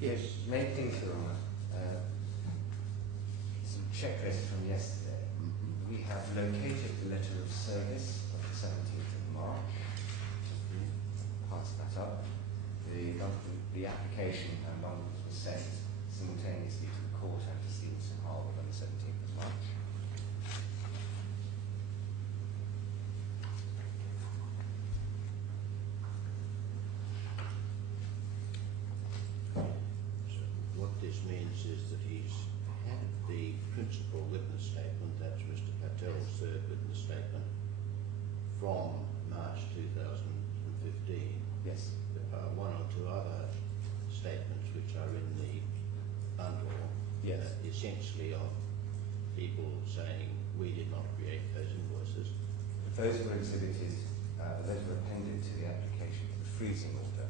Yes. Main things, Your Honour. Some checklist from yesterday. We have located the letter of service of the 17th of March. Pass that up. The application and bundles were sent simultaneously to the court and to Stevenson Harbour on the 17th of March. So what this means is that he's had the principal witness statement, that's Mr. Patel's third witness statement, from March 2015. Yes. There are one or two other statements which are in the bundle, Yes. Essentially of people saying we did not create those invoices. Those were exhibited, those were appended to the application for the freezing order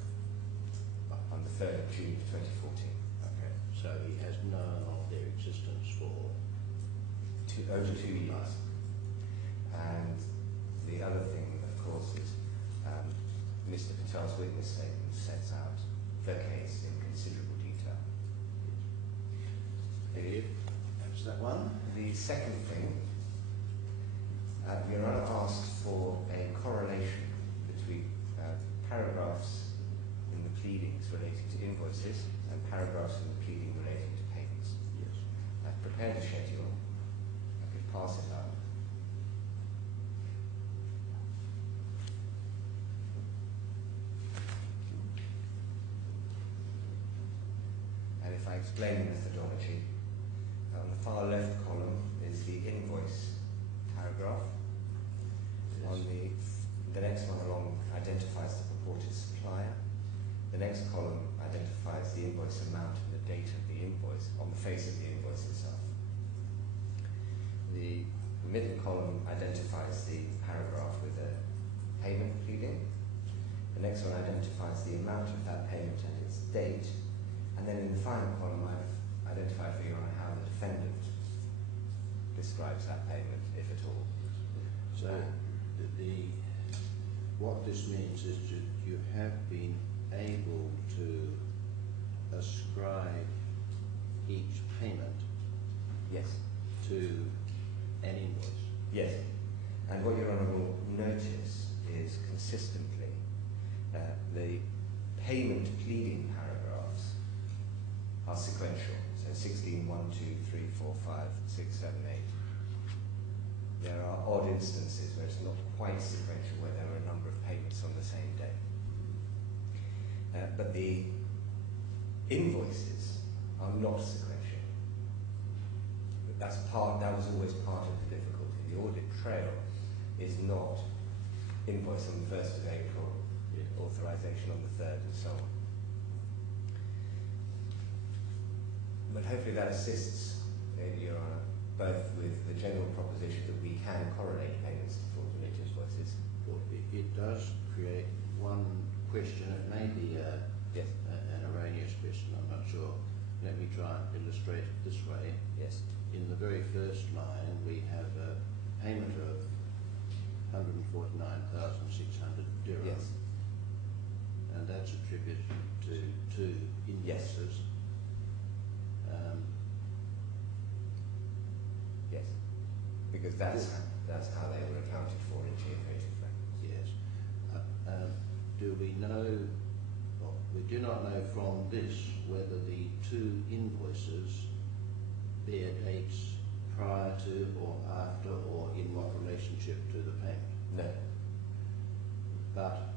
on the 3rd of June 2014. Okay. So he has known of their existence for over 2 years. And the other thing, of course, is Mr. Patel's witness statement sets out the case in considerable detail. Thank you. That's that one. The second thing, Your Honour asked for a correlation between paragraphs in the pleadings relating to invoices and paragraphs in the pleading relating to payments. Yes. I've prepared a schedule. I could pass it up. And if I explain the methodology, on the far left column is the invoice paragraph. Yes. On the next one along identifies the purported supplier. The next column identifies the invoice amount and the date of the invoice on the face of the invoice itself. The middle column identifies the paragraph with a payment pleading. The next one identifies the amount of that payment and its date. And then in the final column, I've identified for you on how the defendant describes that payment, if at all. So what this means is that you have been able to ascribe each payment Yes. to an invoice. Yes. And what Your Honour will notice is consistently the payment pleading paragraphs are sequential. So 16, 1, 2, 3, 4, 5, 6, 7, 8. There are odd instances where it's not quite sequential, where there are a number of payments on the same day. But the invoices are not sequential. That was always part of the difficulty. The audit trail is not invoice on the 1st of April, authorization on the 3rd, and so on. But hopefully that assists, Your Honour, both with the general proposition that we can correlate payments to fraudulent invoices. Well, it does create one question. It may be Yes. an erroneous question, I'm not sure. Let me try and illustrate it this way. Yes. In the very first line, we have a payment of 149,600 dirham. Yes. And that's attributed to two invoices. Yes. Because that's how they were accounted for in GFH records. Yes. Do we know, well, we do not know from this whether the two invoices bear dates prior to or after or in what relationship to the payment. No. But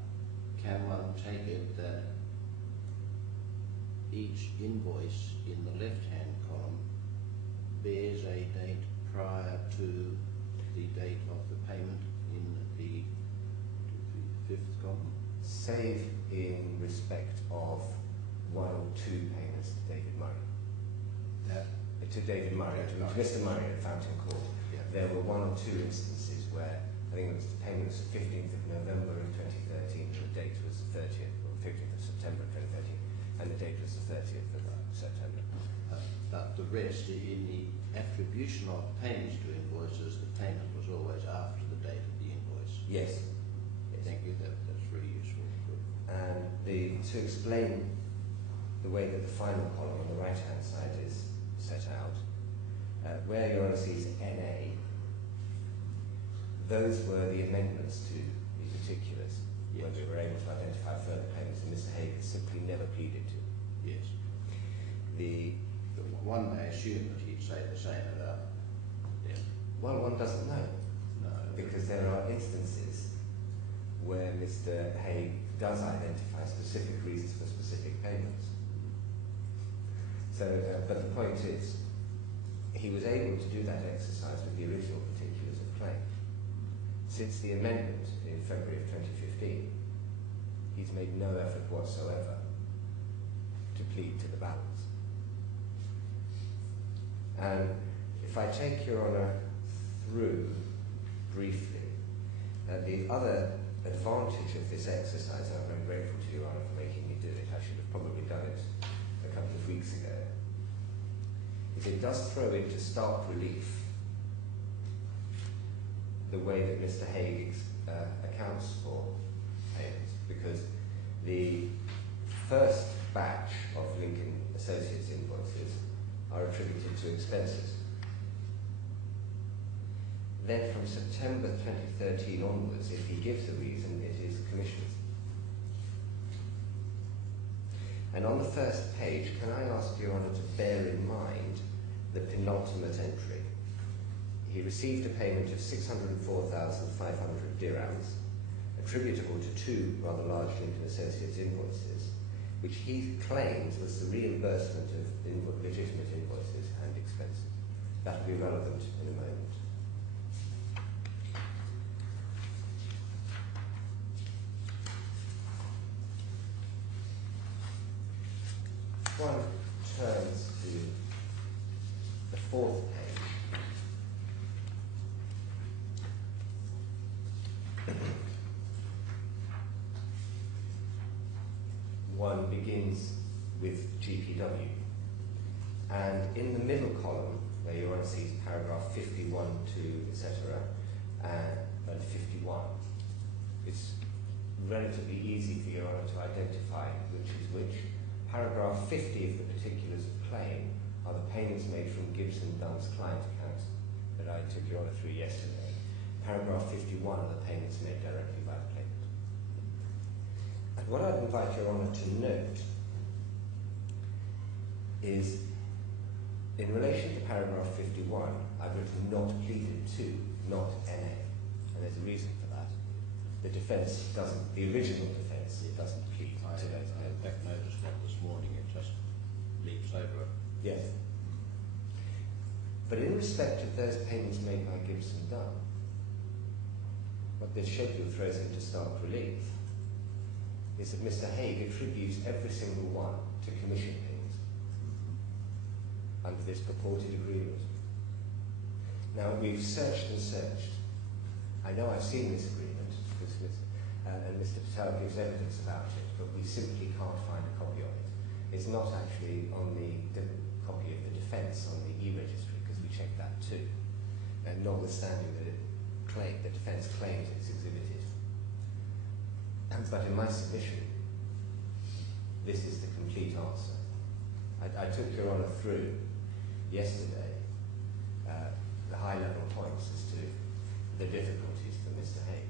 can one take it that each invoice in the left-hand column bears a date prior to the date of the payment in the fifth column? Save in respect of one or two payments to David Murray. To David Murray, to Mr. Murray at Fountain Court. Yeah. There were one or two instances where I think it was the payment was the 15th of November in 2013 and the date was the 30th or 15th of September 2013 and the date was the 30th of September. But the rest, in the attribution of payments to invoices, the payment was always after the date of the invoice. Yes. Thank you, that's very useful. And to explain the way that the final column on the right-hand side is set out, where Your Honour sees NA, those were the amendments to the particulars when we were able to identify further payments, and Mr. Haigh simply never pleaded to. Yes. One may assume that he'd say the same about them. Well, one doesn't know. No. Because there are instances where Mr. Haigh does identify specific reasons for specific payments. So, but the point is, he was able to do that exercise with the original particulars of claim. Since the amendment in February of 2015, he's made no effort whatsoever to plead to the balance. And if I take Your Honour through briefly, the other advantage of this exercise, and I'm very grateful to Your Honour for making me do it, I should have probably done it a couple of weeks ago, is it does throw into stark relief the way that Mr. Haigh accounts for payments, because the first batch of Lincoln Associates invoices are attributed to expenses. Then from September 2013 onwards, if he gives a reason, it is commissions. And on the first page, can I ask Your Honour to bear in mind the penultimate entry? He received a payment of 604,500 dirhams, attributable to two rather large Lincoln Associates invoices, which he claims was the reimbursement of legitimate invoices and expenses. That will be relevant in a moment. One turns to the fourth page. One begins with GPW, and in the middle column, where Your Honour sees paragraph 51 to etc. and 51, it's relatively easy for Your Honour to identify which is which. Paragraph 50 of the particulars of claim are the payments made from Gibson Dunn's client account that I took Your Honour through yesterday. Paragraph 51 are the payments made directly by the claimant. And what I'd invite Your Honour to note is, in relation to paragraph 51, I've written not pleaded to, not NA. And there's a reason for that. The defence doesn't, the original defence, it doesn't plead to those. I in fact noticed that this morning, it just leaps over it. Yes. But in respect of those payments made by Gibson Dunn, what this schedule throws into stark relief is that Mr. Haigh attributes every single one to commission payments under this purported agreement. Now, we've searched and searched. I know I've seen this agreement, and Mr. Patel gives evidence about it, but we simply can't find a copy of it. It's not actually on the copy of the defence on the e-registry, because we checked that too. And notwithstanding that the defence claims it's exhibited. But in my submission, this is the complete answer. I took Your Honour through yesterday the high-level points as to the difficulties for Mr. Haigh.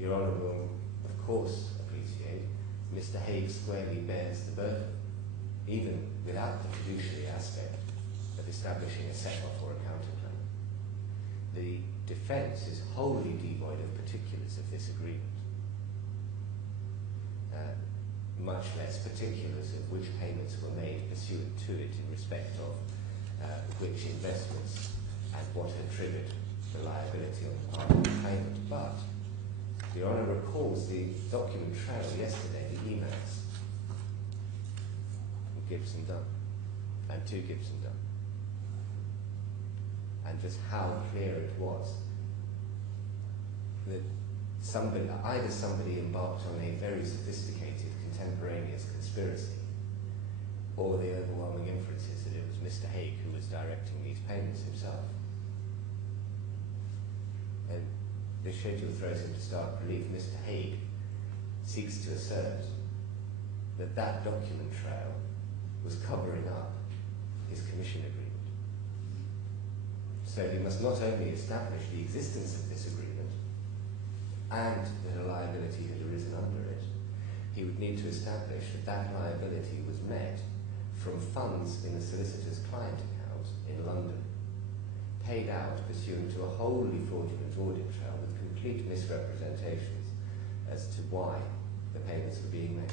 Your Honour will, of course, appreciate Mr. Haigh squarely bears the burden, even without the fiduciary aspect of establishing a set-off or a counterclaim. The defence is wholly devoid of particulars of this agreement, much less particulars of which payments were made pursuant to it in respect of which investments and what had triggered the liability on the part of the claimant. But Your Honour recalls the document trail yesterday, the emails from Gibson Dunn and to Gibson Dunn, and just how clear it was that either somebody embarked on a very sophisticated contemporaneous conspiracy, or the overwhelming inference is that it was Mr. Haigh who was directing these payments himself. And the schedule throws into stark relief. Mr. Haigh seeks to assert that that document trail was covering up his commission agreement. So he must not only establish the existence of this agreement and that a liability had arisen under it, he would need to establish that that liability was met from funds in the solicitor's client account in London, paid out pursuant to a wholly fraudulent audit trail with complete misrepresentations as to why the payments were being made.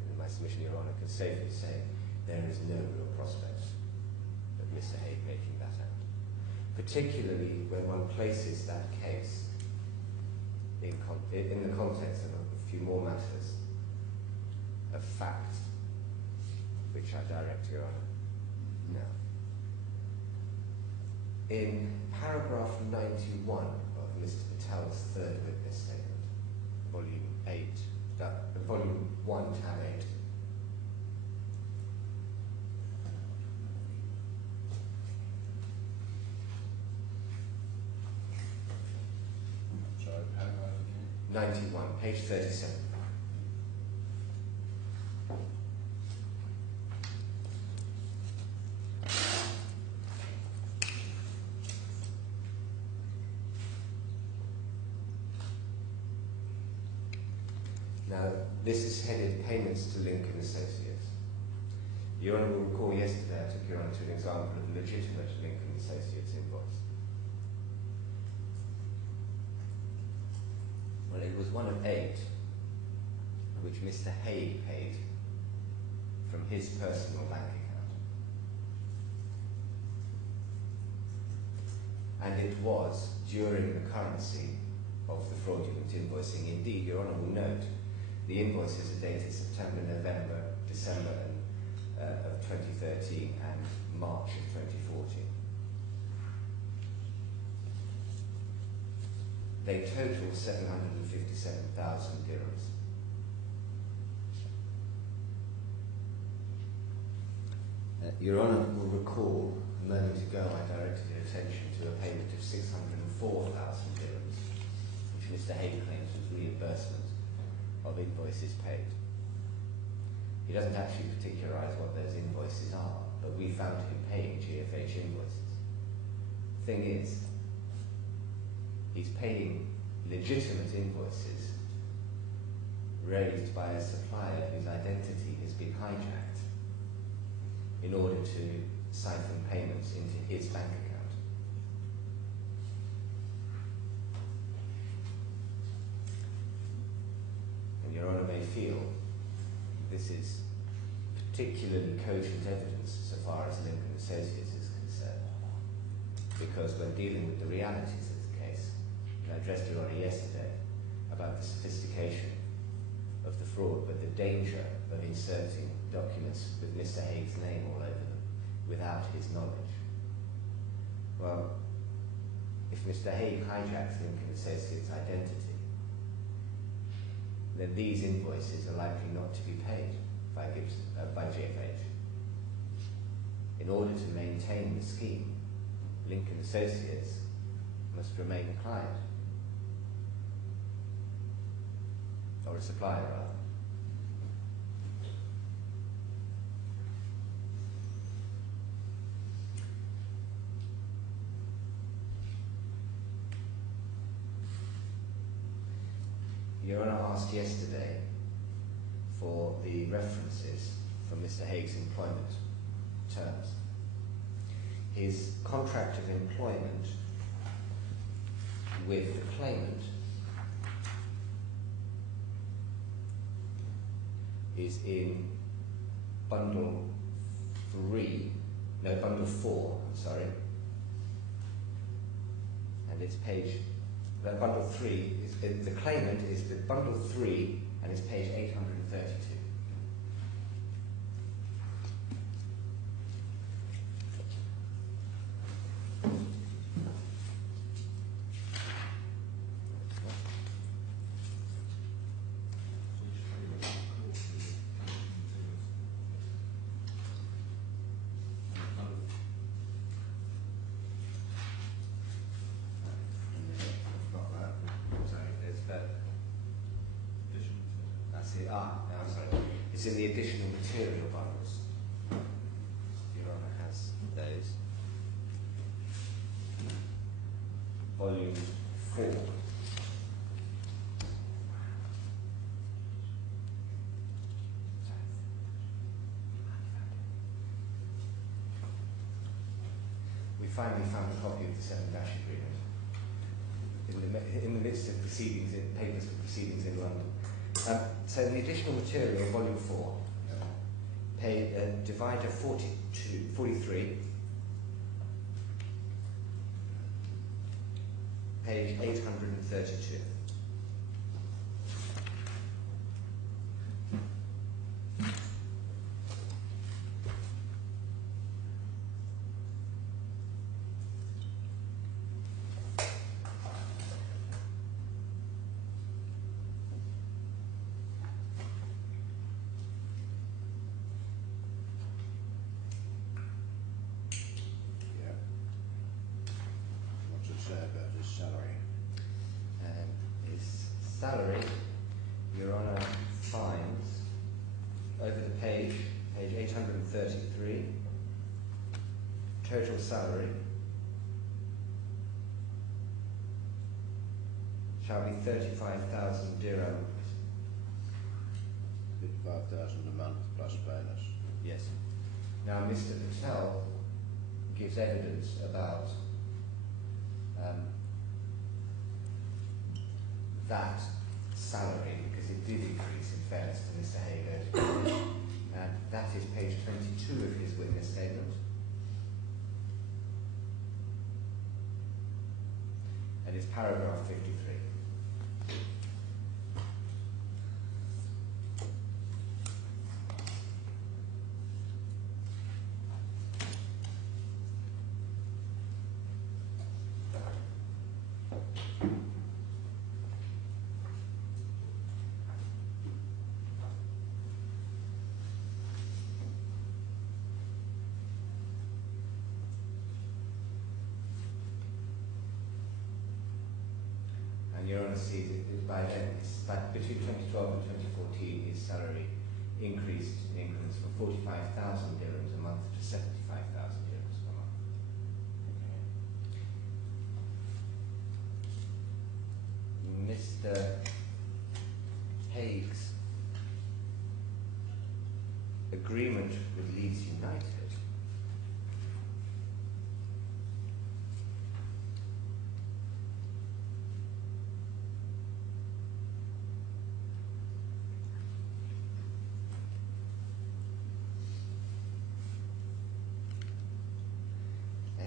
And in my submission, Your Honour, can safely say there is no real prospect of Mr. Haigh making that out, particularly when one places that case in the context of a few more matters of fact, which I direct Your Honour now. In paragraph 91 of Mr. Patel's third witness statement, volume 1, tab 8, Sorry, paragraph again. 91, page 37. Now, this is headed Payments to Lincoln Associates. Your Honour will recall yesterday I took Your Honour to an example of legitimate Lincoln Associates invoice. Well, it was one of 8 which Mr. Haigh paid from his personal bank account. And it was during the currency of the fraudulent invoicing. Indeed, Your Honour will note the invoices are dated September, November, December of 2013 and March of 2014. They total 757,000 dirhams. Your Honour will recall a moment ago I directed your attention to a payment of 604,000 dirhams, which Mr. Haigh claims was reimbursement of invoices paid. He doesn't actually particularise what those invoices are, but we found him paying GFH invoices. The thing is, he's paying legitimate invoices raised by a supplier whose identity has been hijacked in order to siphon payments into his bank account. And Your Honour may feel this is particularly cogent evidence so far as Lincoln Associates is concerned, because when dealing with the realities of the case, and I addressed Your Honour yesterday about the sophistication of the fraud, but the danger of inserting documents with Mr. Haigh's name all over them without his knowledge. Well, if Mr. Haigh hijacks Lincoln Associates' identity, then these invoices are likely not to be paid by GFH. In order to maintain the scheme, Lincoln Associates must remain a client, or a supplier rather. Your Honour asked yesterday for the references from Mr. Haigh's employment terms. His contract of employment with the claimant is in bundle 4, I'm sorry. And it's page, bundle 3, the claimant is the bundle 3 and it's page 832. I'm sorry, It's in the additional material bundles. Your Honour has those. Volume 4. We finally found a copy of the 7-dash agreement in the midst of proceedings, in papers for proceedings in London. So in the additional material, volume 4, divider 43, page 832. About his salary. His salary, Your Honour finds over the page 833, total salary shall be 35,000 dirham. 55,000 a month plus bonus. Yes. Now Mr. Patel gives evidence about that salary, because it did increase in fairness to Mr. Haigh, and that is page 22 of his witness statement. And it's paragraph 53. And Your Honour sees it by then, between 2012 and 2014, his salary increased in increments from 45,000 dirhams a month to 75,000 dirhams a month. Okay. Mr. Haig's agreement with Leeds United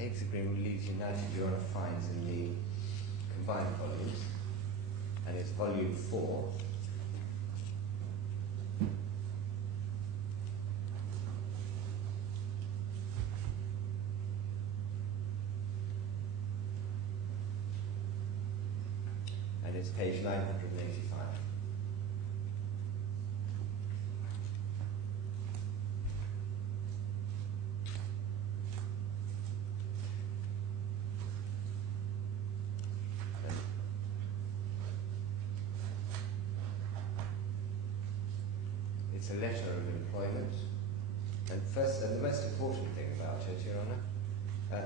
Haig's agreement with Leeds United, Your Honour finds in the combined volumes, and it's volume 4. And it's page 985. It's a letter of employment, and first, and the most important thing about it, Your Honour,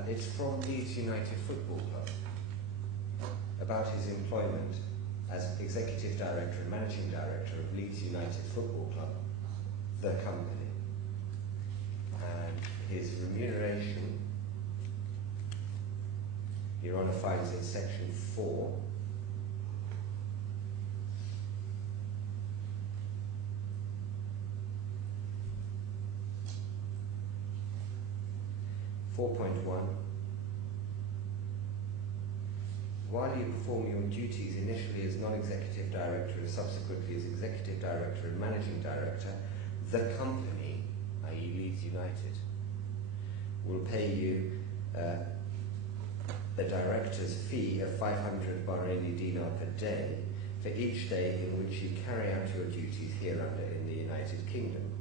it's from Leeds United Football Club about his employment as Executive Director and Managing Director of Leeds United Football Club, the company, and his remuneration, Your Honour finds in section 4, 4.1. While you perform your duties initially as non-executive director and subsequently as executive director and managing director, the company, i.e. Leeds United, will pay you the director's fee of 500 Bahraini dinar per day for each day in which you carry out your duties hereunder in the United Kingdom.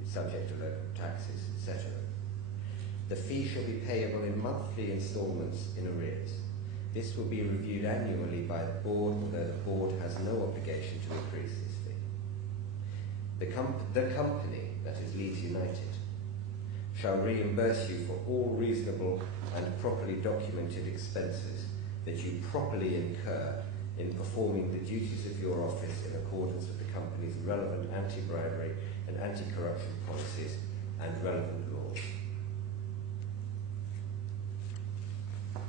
It's subject to local taxes, etc. The fee shall be payable in monthly instalments in arrears. This will be reviewed annually by the board, although the board has no obligation to increase this fee. The company, that is Leeds United, shall reimburse you for all reasonable and properly documented expenses that you properly incur in performing the duties of your office in accordance with the company's relevant anti-bribery and anti-corruption policies and relevant laws. I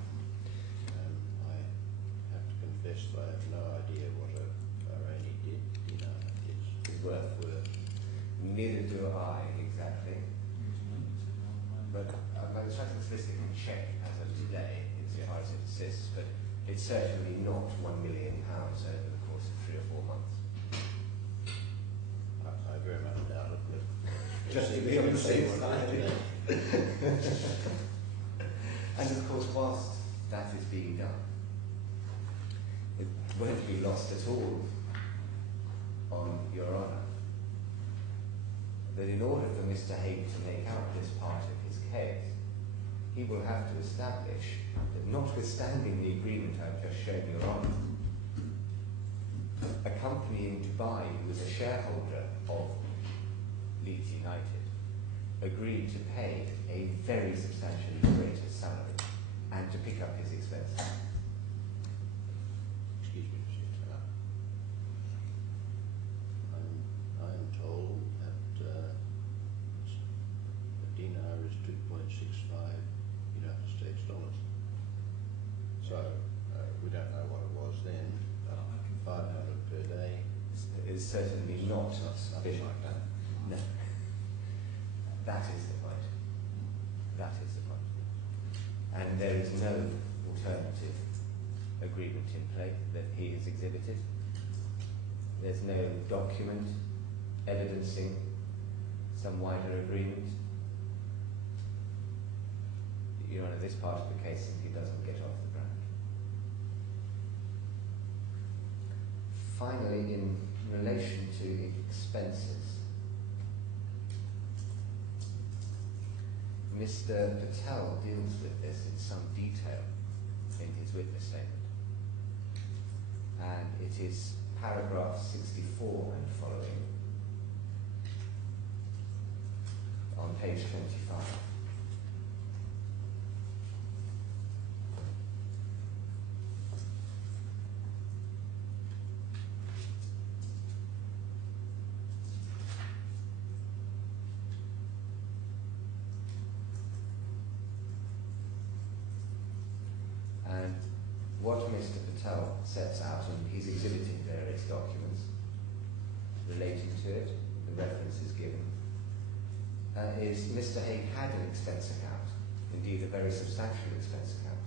have to confess that I have no idea what a Bahraini dinar is worth. Neither do I exactly. But I was trying to explicitly check as of today, insofar as it exists, but it's certainly not £1 million over the course of 3 or 4 months. I very much doubt it, but Just to be on the safe side. And of course, whilst that is being done, it won't be lost at all on Your Honour that in order for Mr. Haigh to make out this part of his case, he will have to establish that, notwithstanding the agreement I've just shown Your Honour, a company in Dubai who was a shareholder of Leeds United agreed to pay a very substantially greater salary and to pick up his expenses. excuse me, Mr. I'm told that a dinar is 2.65 United States dollars. So we don't know what it was then, but 500 per day Is certainly not something like that. No. That is the point. That is the point. And there is no alternative agreement in play that he has exhibited. There's no document evidencing some wider agreement. Your Honour, this part of the case simply doesn't get off the ground. Finally, in relation to expenses, Mr. Patel deals with this in some detail in his witness statement, and it is paragraph 64 and following on page 25. And what Mr. Patel sets out, and he's exhibiting various documents relating to it, the references given, is Mr. Haigh had an expense account, indeed a very substantial expense account.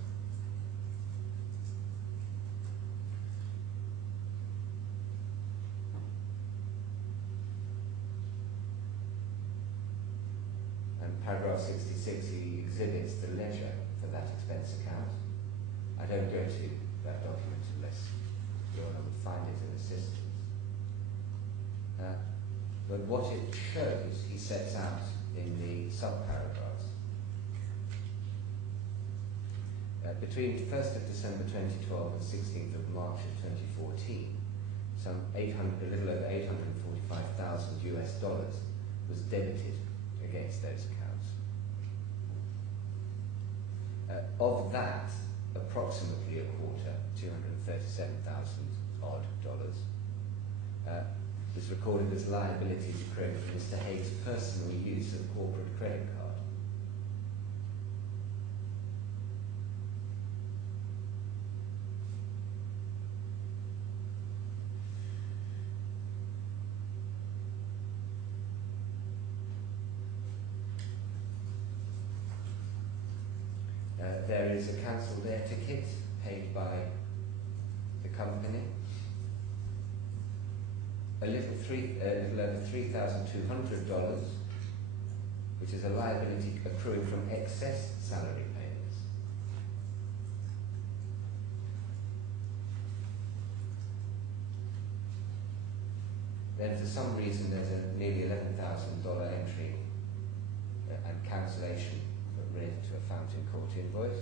And paragraph 66, he exhibits the ledger for that expense account. I don't go to that document unless Your Honour would find it in assistance. But what it shows, he sets out in the sub-paragraphs. Between 1st of December 2012 and 16th of March of 2014, a little over $845,000 was debited against those accounts. Of that, approximately a quarter, $237,000 odd dollars, was recorded as liabilities accruing from Mr. Haigh's personal use of corporate credit card. There is a cancelled air ticket paid by the company, a little over $3,200, which is a liability accruing from excess salary payments. Then for some reason there's a nearly $11,000 entry and cancellation related to a fountain court invoice.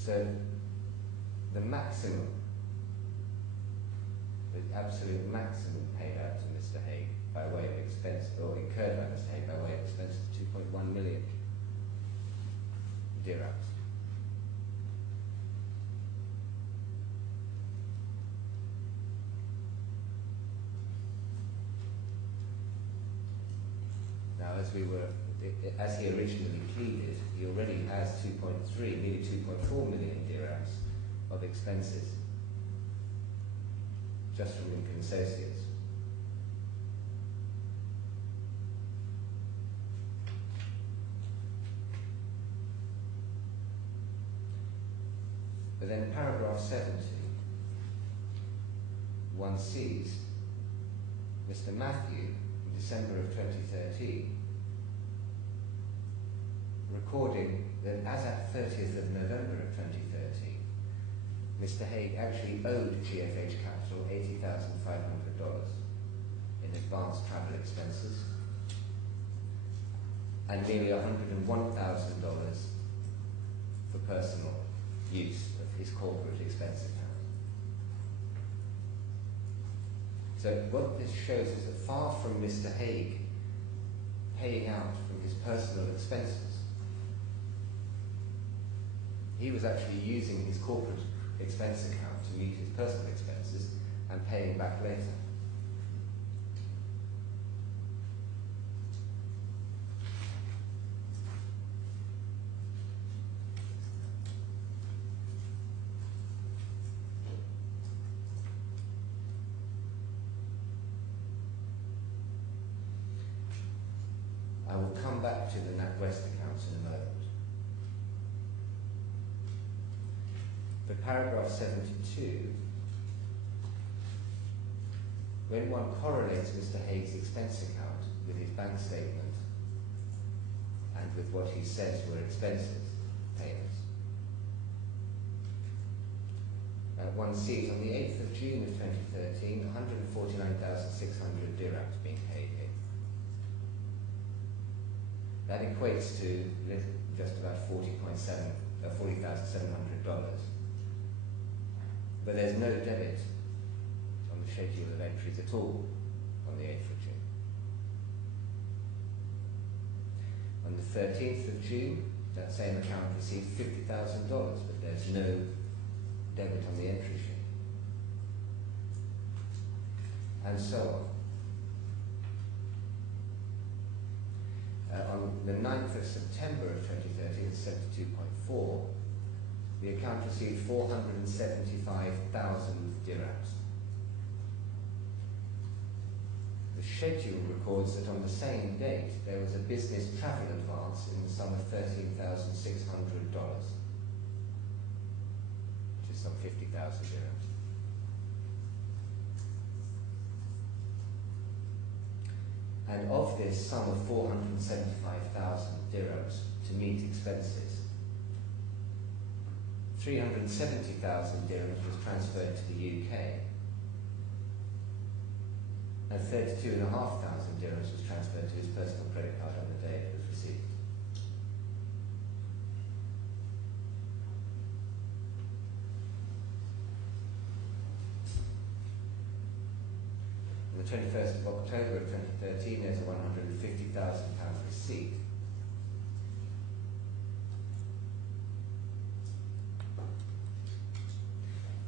So the maximum, the absolute maximum paid out to Mr. Haigh by way of expense, or incurred by Mr. Haigh by way of expense, is 2.1 million dirhams. Now, as he originally pleaded, he already has 2.3, nearly 2.4 million dirhams of expenses just from Lincoln Associates. But then in paragraph 70, one sees Mr. Matthew, in December of 2013, recording that as at 30th of November of 2013, Mr. Haigh actually owed GFH Capital $80,500 in advanced travel expenses and nearly $101,000 for personal use of his corporate expense account. So what this shows is that far from Mr. Haigh paying out from his personal expenses, he was actually using his corporate expense account to meet his personal expenses and paying back later. I will come back to the NatWest accounts in a moment. But paragraph 72, when one correlates Mr. Haigh's expense account with his bank statement and with what he says were expenses, payments, one sees on the 8th of June of 2013, 149,600 dirhams being paid in. That equates to just about $40,700. But there's no debit on the schedule of entries at all on the 8th of June. On the 13th of June, that same account received $50,000, but there's no debit on the entry sheet. And so on. On the 9th of September of 2013, it's 72.4, the account received 475,000 dirhams. The schedule records that on the same date there was a business travel advance in the sum of $13,600, which is some 50,000 dirhams. And of this sum of 475,000 dirhams to meet expenses, 370,000 dirhams was transferred to the UK, and 32,500 dirhams was transferred to his personal credit card on the day it was received. On the 21st of October of 2013, there's a £150,000 receipt.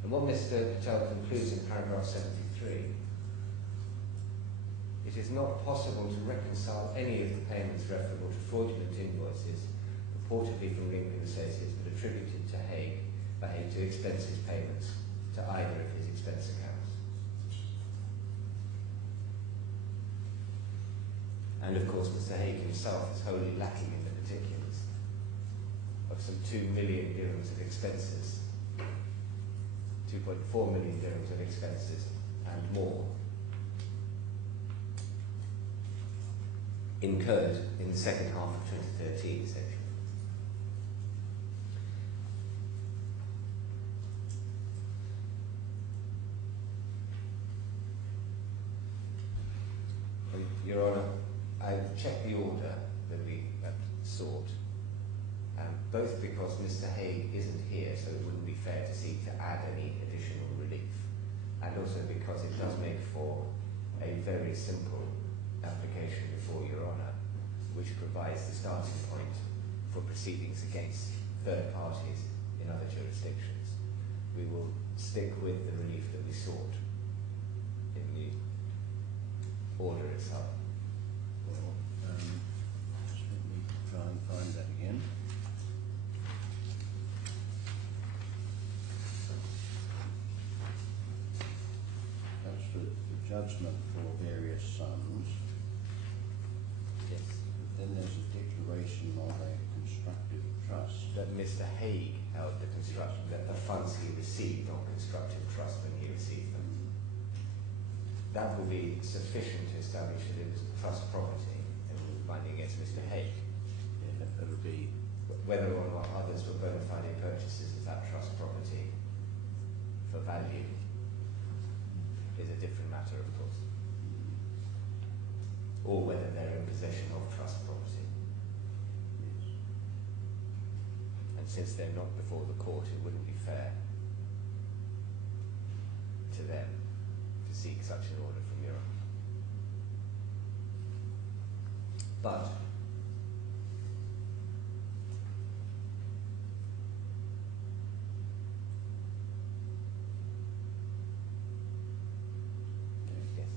And what Mr. Patel concludes in paragraph 73, it is not possible to reconcile any of the payments referable to fraudulent invoices purportedly from Lincoln Associates but attributed to Haigh to expenses payments to either of his expense accounts. And of course, Mr. Haigh himself is wholly lacking in the particulars of some 2 million dirhams of expenses, 2.4 million dirhams of expenses, and more incurred in the second half of 2013, essentially. Your Honour, I checked the order that we sought. both because Mr. Haigh isn't here, so it wouldn't be fair to seek to add any additional relief, and also because it does make for a very simple application before Your Honour, which provides the starting point for proceedings against third parties in other jurisdictions. We will stick with the relief that we sought in the order itself. Well, just let me try and find that again. That's the judgment for various sums. Yes. Then there's a declaration of a constructive trust. That Mr. Haigh held the construction, that the funds he received on constructive trust when he received them. That would be sufficient to establish that it was trust property and we were binding against Mr. Haigh. Yeah, that would be. Whether or not others were bona fide purchases of that trust property for value is a different matter, of course. Or whether they're in possession of trust property. Yes. And since they're not before the court, it wouldn't be fair to them to seek such an order from Your Honour. But yes,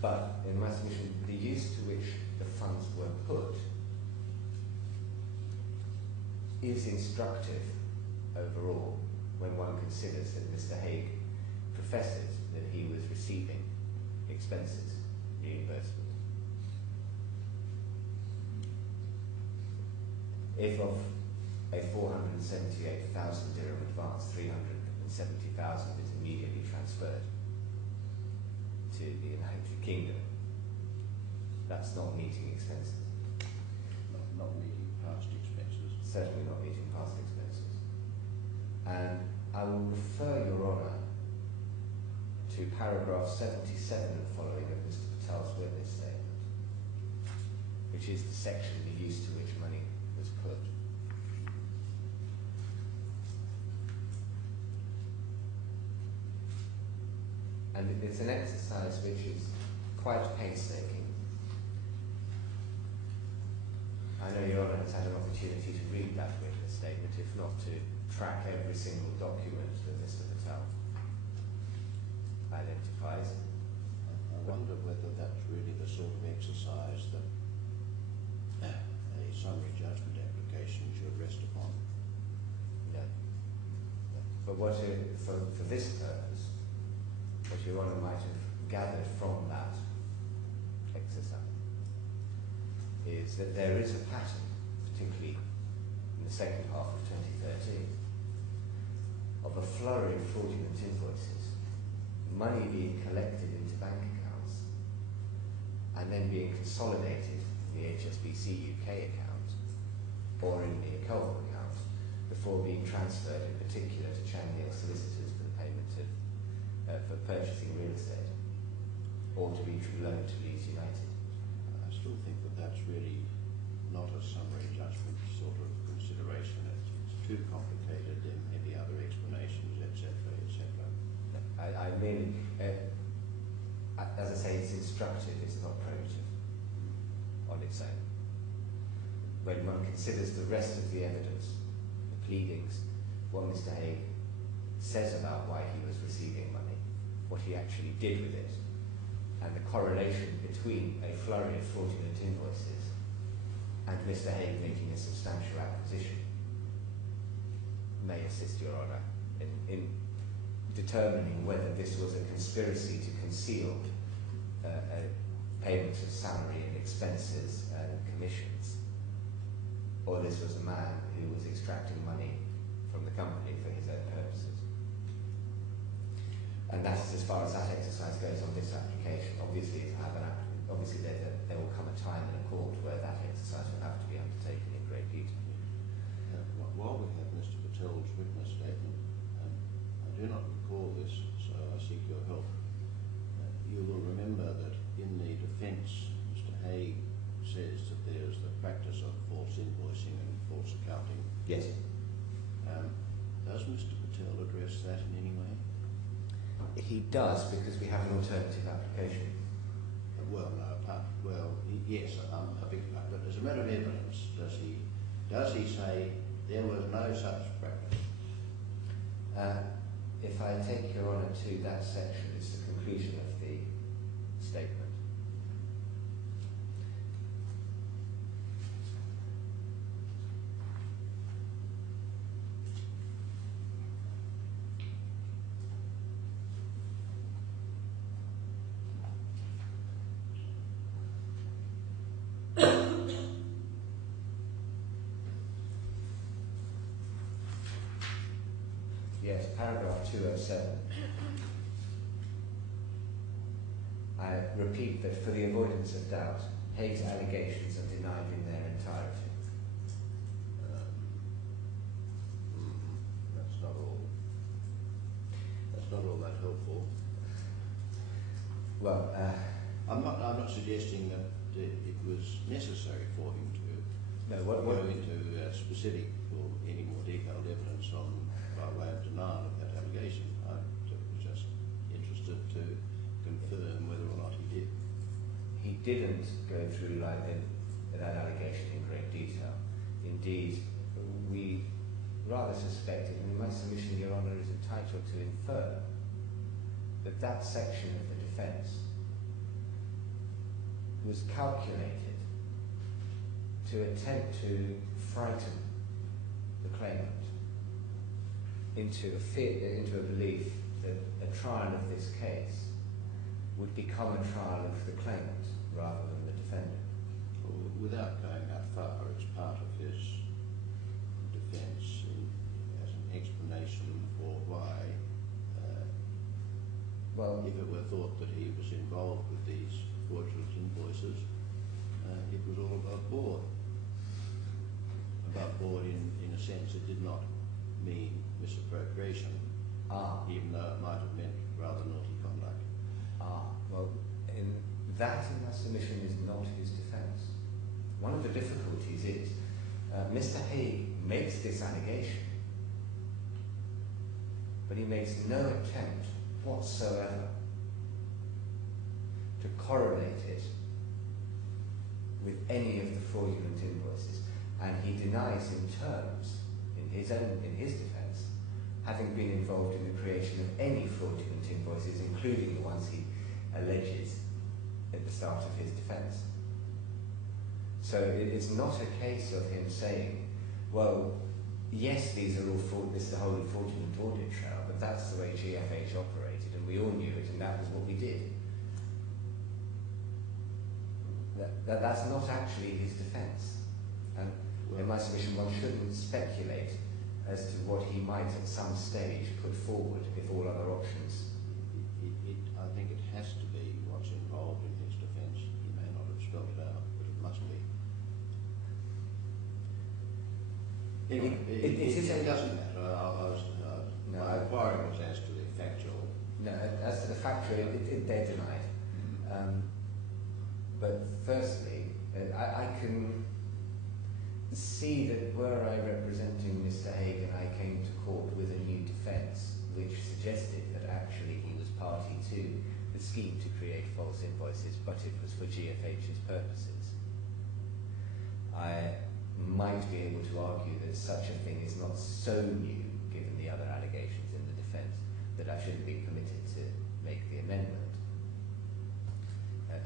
but in my submission, the use to which the funds were put is instructive overall when one considers that Mr. Haigh professes that he was receiving expenses reimbursement. If of a 478,000 dirham advance, 370,000 is immediately transferred to the United Kingdom, that's not meeting expenses. Not meeting past expenses. Certainly not meeting past expenses. And I will refer Your Honour to paragraph 77 and following of Mr. Patel's witness statement, which is the section the use to which money was put. And it's an exercise which is quite painstaking. I know Your Honour has had an opportunity to read that witness statement, if not to track every single document that Mr. Patel identifies. I wonder whether that's really the sort of exercise that a summary judgment application should rest upon. No. But what for this purpose, what Your Honour might have gathered from that exercise is that there is a pattern, particularly in the second half of 2013, of a flurry of fraudulent invoices, money being collected into bank accounts and then being consolidated in the HSBC UK account or in the Ecovo account before being transferred in particular to Chandler solicitors for the payment of for purchasing real estate or to be loaned to Leeds United. I still think that that's really not a summary judgment sort of consideration. It's too complicated. There may be other explanations, etc., etc. I mean, as I say, it's instructive, it's not probative on its own. When one considers the rest of the evidence, the pleadings, what Mr. Haigh says about why he was receiving money, what he actually did with it, and the correlation between a flurry of fraudulent invoices and Mr. Haigh making a substantial acquisition, may assist Your Honour in determining whether this was a conspiracy to conceal payments of salary and expenses and commissions, or this was a man who was extracting money from the company for his own purposes. And that's as far as that exercise goes on this application. Obviously, there will come a time in a court where that exercise will have to be undertaken in great detail. While we have Mr. Patel's witness statement, I do not recall this, so I seek your help. You will remember that in the defence, Mr. Haigh says that there is the practice of false invoicing and false accounting Yes. Does Mr. Patel address that in any way? He does, because we have an alternative application. Well, no, yes, I beg your pardon, but as a matter of evidence, does he say there was no such practice? If I take Your Honour to that section, it's the conclusion of the statement. Yes, paragraph 207. I repeat that for the avoidance of doubt, Haigh's allegations are denied in their entirety. That's not all. That's not all that helpful. Well, I'm not suggesting that it was necessary for him to go into specific or any more detailed evidence by way of denial of that allegation. I was just interested to confirm whether or not he did. he didn't go through that allegation in great detail. Indeed, we rather suspected, and in my submission, Your Honour is entitled to infer, that that section of the defence was calculated to attempt to frighten the claimant into a belief that a trial of this case would become a trial of the claimant rather than the defendant. Well, without going that far, it's part of his defence as an explanation for why, if it were thought that he was involved with these fraudulent invoices, it was all above board. Above board in a sense it did not mean misappropriation, even though it might have meant rather naughty conduct. Well, in my submission is not his defence. One of the difficulties is Mr. Haigh makes this allegation, but he makes no attempt whatsoever to correlate it with any of the fraudulent invoices, and he denies in terms, in his defence, having been involved in the creation of any fraudulent invoices, including the ones he alleges at the start of his defence. So it's not a case of him saying, well, yes, these are all this is a wholly fraudulent audit trail, but that's the way GFH operated, and we all knew it, and that was what we did. That's not actually his defence. And in my submission, one shouldn't speculate as to what he might at some stage put forward if all other options. I think it has to be what's involved in his defence. He may not have spelled it out, but it must be. Anyway, it doesn't matter. My inquiry was as to the factual. No, as to the factual, they're denied. But firstly, I can see that were I representing Mr. Haigh and I came to court with a new defence which suggested that actually he was party to the scheme to create false invoices, but it was for GFH's purposes, I might be able to argue that such a thing is not so new, given the other allegations in the defence, that I shouldn't be permitted to make the amendment,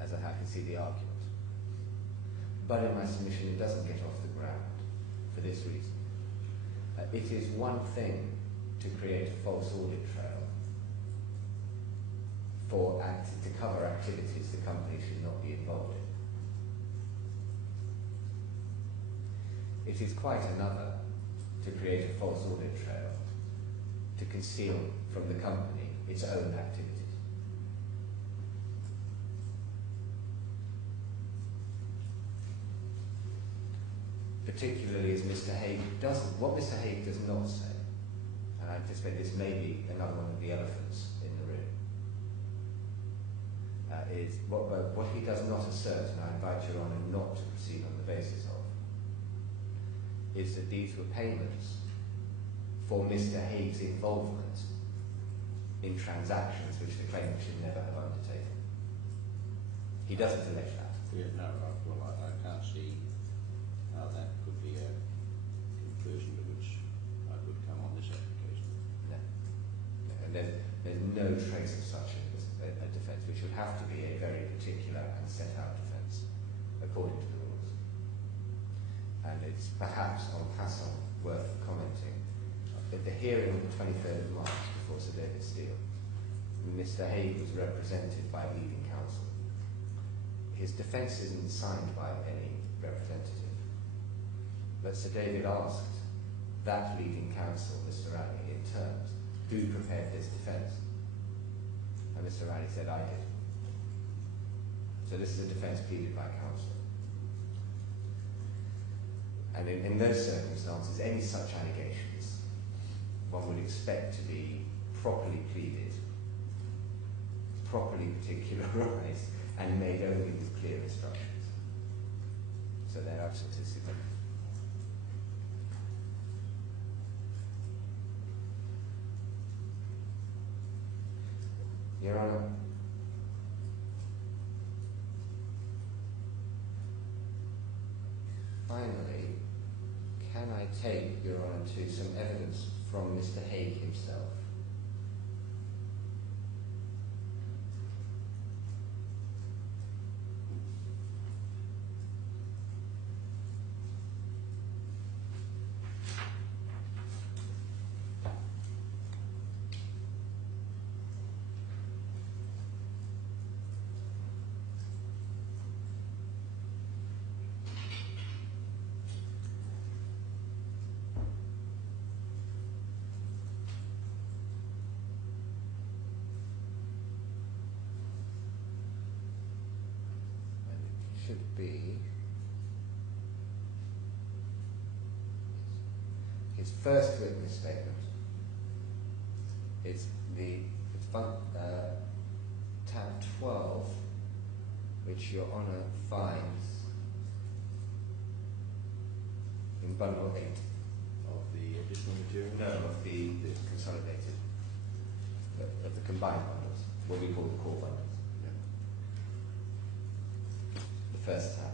as I can see the argument. But in my submission, it doesn't get off the ground for this reason. It is one thing to create a false audit trail to cover activities the company should not be involved in. It is quite another to create a false audit trail to conceal from the company its own activities. Particularly as Mr. Haigh doesn't. What Mr. Haigh does not say, and I anticipate this may be another one of the elephants in the room, is what he does not assert, and I invite Your Honour not to proceed on the basis of, is that these were payments for Mr. Haigue's involvement in transactions which the claimant should never have undertaken. He doesn't allege that. Yeah, no, right. Well, I can't see how that could be a conclusion to which I would come on this application. No. And there's no trace of such a defence, which would have to be a very particular and set out defence, according to the rules. And it's perhaps en passant worth commenting. At the hearing on the 23rd of March before Sir David Steele, Mr. Haigh was represented by leading counsel. His defence isn't signed by any representative, but Sir David asked that leading counsel, Mr. Raleigh, in terms, who prepared this defence? And Mr. Raleigh said, I did. So this is a defence pleaded by counsel. And in those circumstances, any such allegations one would expect to be properly pleaded, properly particularised, and made only with clear instructions. So they're absolutely significant. Your Honour, finally, can I take Your Honour to some evidence from Mr. Haigh himself? Should be his first witness statement. It's tab 12, which Your Honour finds in bundle 8 Of the additional material? No, of the consolidated, of the combined bundles, what we call the core bundles. First tab.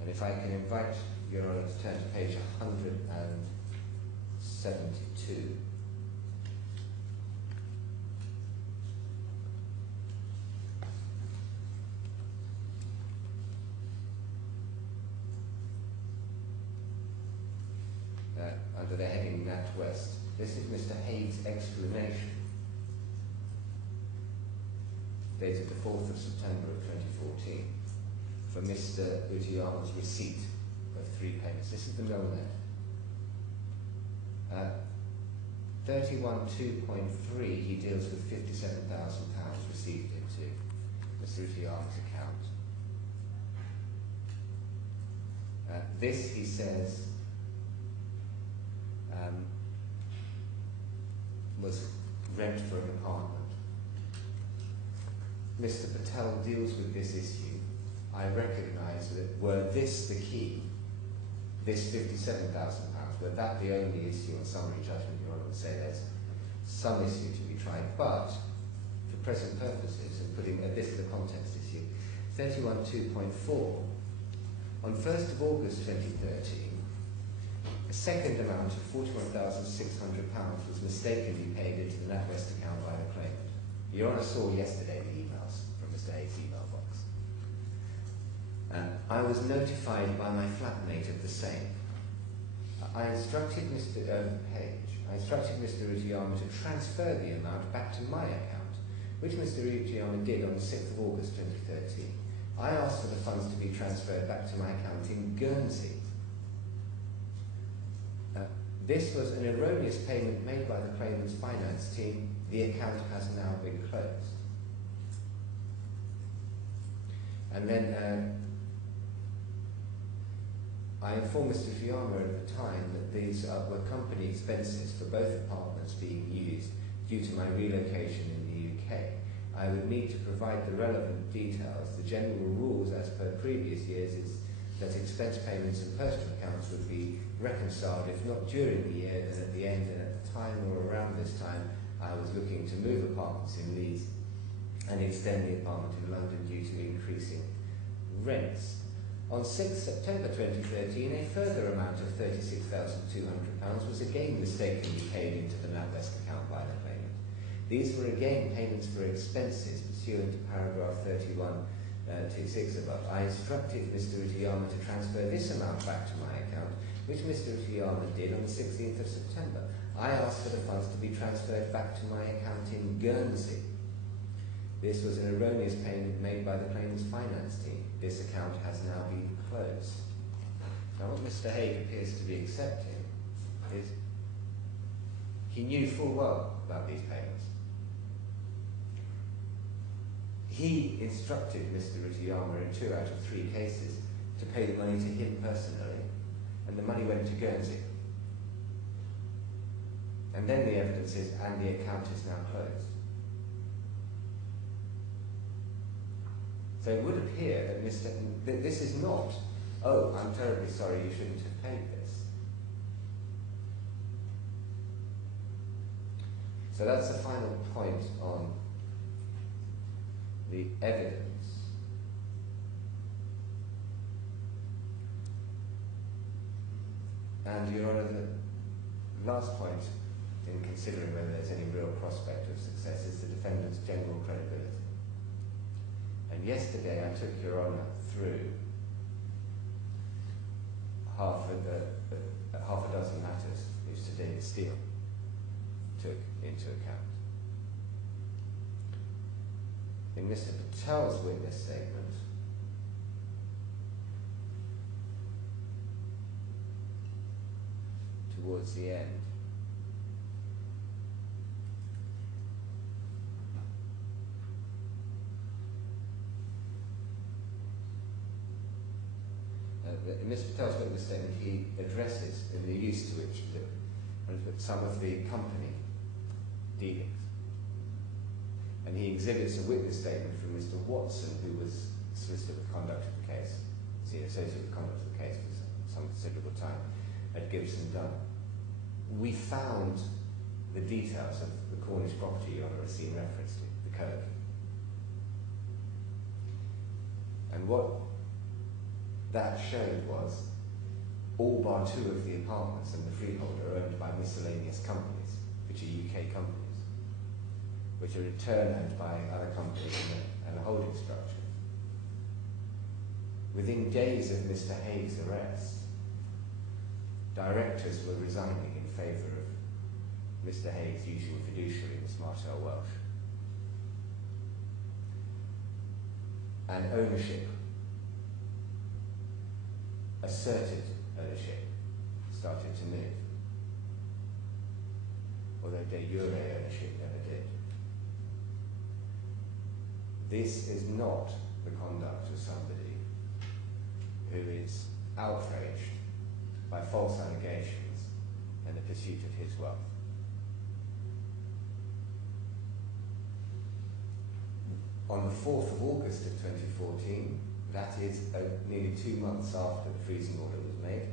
And if I can invite Your Honour to turn to page 172. Under the heading NatWest. This is Mr. Haigue's explanation, dated the 4th of September of 2014, for Mr. Utiyama's receipt of 3 payments. This is the mill net. 31.2.3, he deals with £57,000 received into Mr. Utiyama's account. This, he says, was rent for an apartment. Mr. Patel deals with this issue. I recognise that were this the key, this £57,000, were that the only issue on summary judgment, Your Honour would say there's some issue to be tried, but for present purposes, and putting this is a context issue, 31.2.4, on 1st of August 2013, a second amount of £41,600 was mistakenly paid into the NatWest account by the claimant. Your Honour saw yesterday the emails from Mr. Haigue's email box. I was notified by my flatmate of the same. I instructed Mr. Utiyama to transfer the amount back to my account, which Mr. Utiyama did on the 6th of August 2013. I asked for the funds to be transferred back to my account in Guernsey. This was an erroneous payment made by the claimant's finance team. The account has now been closed. And then I informed Mr. Utiyama at the time that these were company expenses for both apartments being used due to my relocation in the UK. I would need to provide the relevant details. The general rules as per previous years is that expense payments and personal accounts would be reconciled, if not during the year, then at the end, and at the time or around this time I was looking to move apartments in Leeds and extend the apartment in London due to increasing rents. On 6 September 2013, a further amount of £36,200 was again mistakenly paid into the NatWest account by the claimant. These were again payments for expenses pursuant to paragraph 3126 above. I instructed Mr. Utiyama to transfer this amount back to my account, which Mr. Utiyama did on the 16th of September. I asked for the funds to be transferred back to my account in Guernsey. This was an erroneous payment made by the claimant's finance team. This account has now been closed. Now what Mr. Haigh appears to be accepting is he knew full well about these payments. He instructed Mr. Utiyama in 2 out of 3 cases to pay the money to him personally, and the money went to Guernsey. And then the evidence is, and the account is now closed. So it would appear that this is not, oh, I'm terribly sorry, you shouldn't have paid this. So that's the final point on the evidence. And Your Honour, the last point in considering whether there's any real prospect of success is the defendant's general credibility. And yesterday I took Your Honour through half a dozen matters which Sir David Steele took into account. In Mr. Patel's witness statement, towards the end, in Mr. Patel's witness statement, he addresses in the use to which some of the company dealings. And he exhibits a witness statement from Mr. Watson, who was solicitor with conduct of the case, the associate with conduct of the case for some considerable time at Gibson Dunn. We found the details of the Cornish property Your Honour has seen reference to, the code. And what that showed was all bar 2 of the apartments and the freehold are owned by miscellaneous companies, which are UK companies, which are in turn owned by other companies and a holding structure. Within days of Mr. Haigh's arrest, directors were resigning in favour of Mr. Haigh's usual fiduciary, Miss Martel Welsh. And ownership, asserted ownership, started to move, although de jure ownership never did. This is not the conduct of somebody who is outraged by false allegations and the pursuit of his wealth. On the 4th of August of 2014, that is nearly 2 months after the freezing order was made,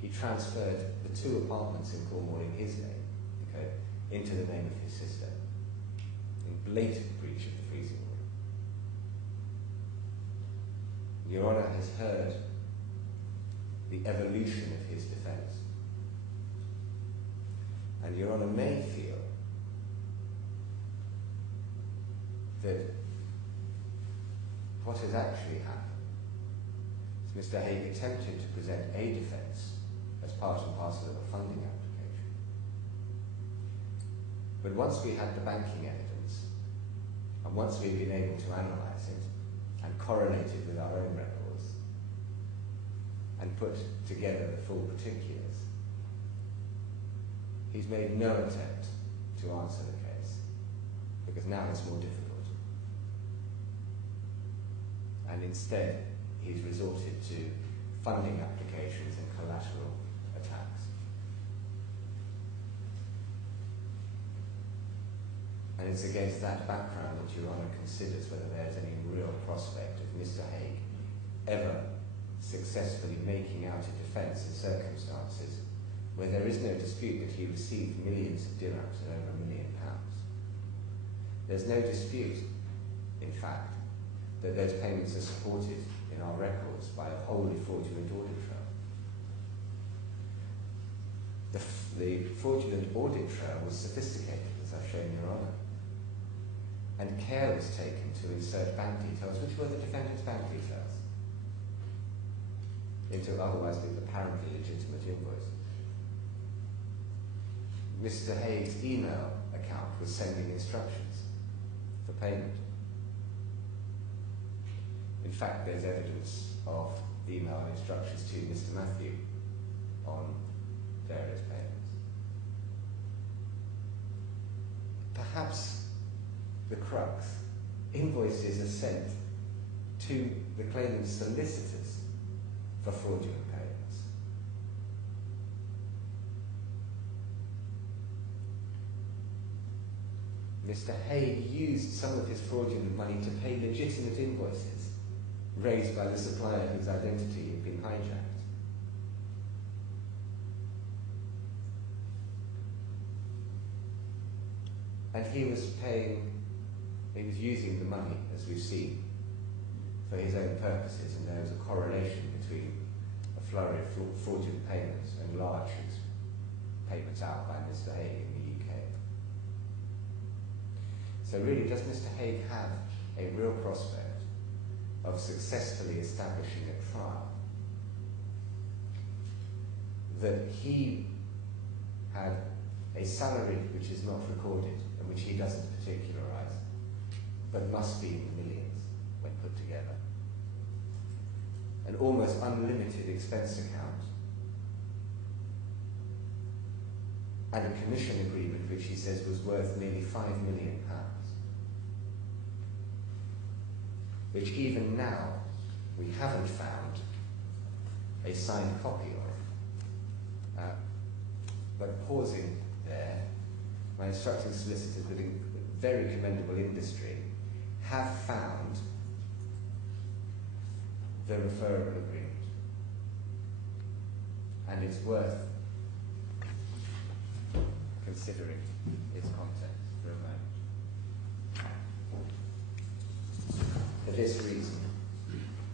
he transferred the 2 apartments in Cornwall in his name, okay, into the name of his sister, in blatant breach of the freezing order. Your Honour has heard the evolution of his defence, and Your Honour may feel that what has actually happened is Mr. Haigh attempted to present a defence as part and parcel of a funding application. But once we had the banking evidence, and once we've been able to analyse it and correlate it with our own records and put together the full particulars, he's made no attempt to answer the case, because now it's more difficult. And instead, he's resorted to funding applications and collateral attacks. And it's against that background that Your Honour considers whether there's any real prospect of Mr. Haigh ever successfully making out a defence in circumstances where there is no dispute that he received millions of dirhams and over £1 million. There's no dispute, in fact, that those payments are supported in our records by a wholly fraudulent audit trail. The fraudulent audit trail was sophisticated, as I've shown Your Honour, and care was taken to insert bank details, which were the defendant's bank details, into otherwise apparently legitimate invoices. Mr. Haigh's email account was sending instructions for payment. In fact, there's evidence of email instructions to Mr. Matthew on various payments. Perhaps the crux, invoices are sent to the claimant's solicitors for fraudulent payments. Mr. Haigh used some of his fraudulent money to pay legitimate invoices raised by the supplier whose identity had been hijacked. And he was using the money, as we've seen, for his own purposes, and there was a correlation between a flurry of fraudulent payments and large payments out by Mr. Haigh in the UK. So really, does Mr. Haigh have a real prospect of successfully establishing at trial that he had a salary which is not recorded and which he doesn't particularize, but must be in the millions when put together? An almost unlimited expense account, and a commission agreement which he says was worth nearly £5 million, which even now we haven't found a signed copy of. But pausing there, my instructing solicitors with very commendable industry have found the referral agreement, and it's worth considering its context for a moment. For this reason,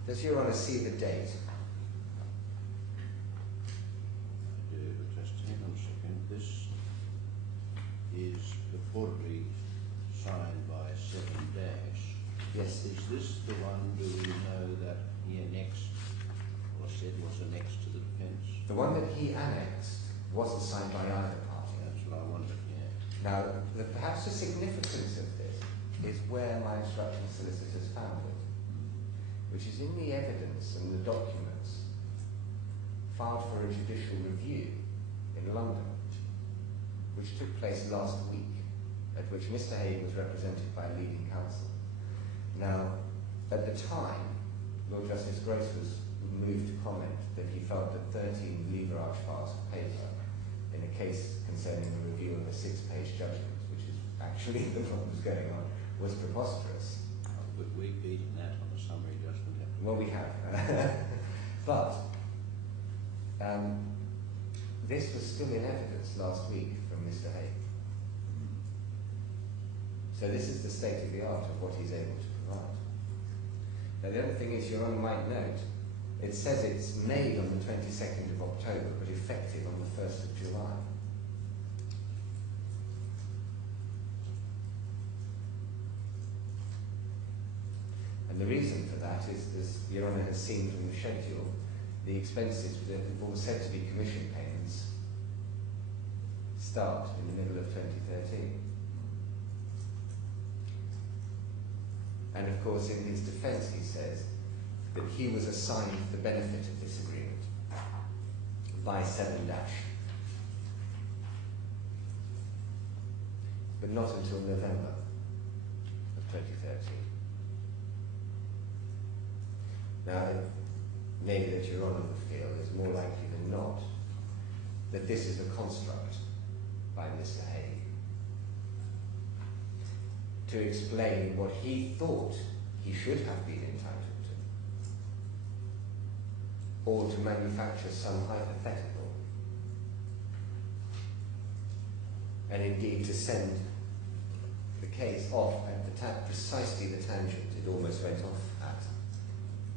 does Your Honour see the date? I do, but just hang on a second. This is purportedly signed by 7 dash. Yes. Is this the one, do we know, that he annexed, or said was annexed to the defence? The one that he annexed wasn't signed by either party. That's what I wondered, yeah. Now, perhaps the significance of this is where my instructing solicitors found it, which is in the evidence and the documents filed for a judicial review in London, which took place last week, at which Mr. Haigh was represented by a leading counsel. Now, at the time, Lord Justice Grace was moved to comment that he felt that 13 lever arch files of paper in a case concerning the review of a 6-page judgment, which is actually what was going on, was preposterous. But we've beaten that on the summary judgment. Well, we have. But this was still in evidence last week from Mr. Haigh. So this is the state of the art of what he's able to provide. Now, the other thing is, Your Honour might note, it says it's made on the 22nd of October, but effective on the 1st of July. And the reason for that is, as Your Honour has seen from the schedule, the expenses that were said to be commission payments start in the middle of 2013. And of course, in his defence, he says that he was assigned the benefit of this agreement by 7 dash, but not until November of 2013. Now, it may be that Your Honour would feel it's more likely than not that this is a construct by Mr. Haigh. to explain what he thought he should have been entitled to, or to manufacture some hypothetical, and indeed to send the case off at precisely the tangent it almost went off at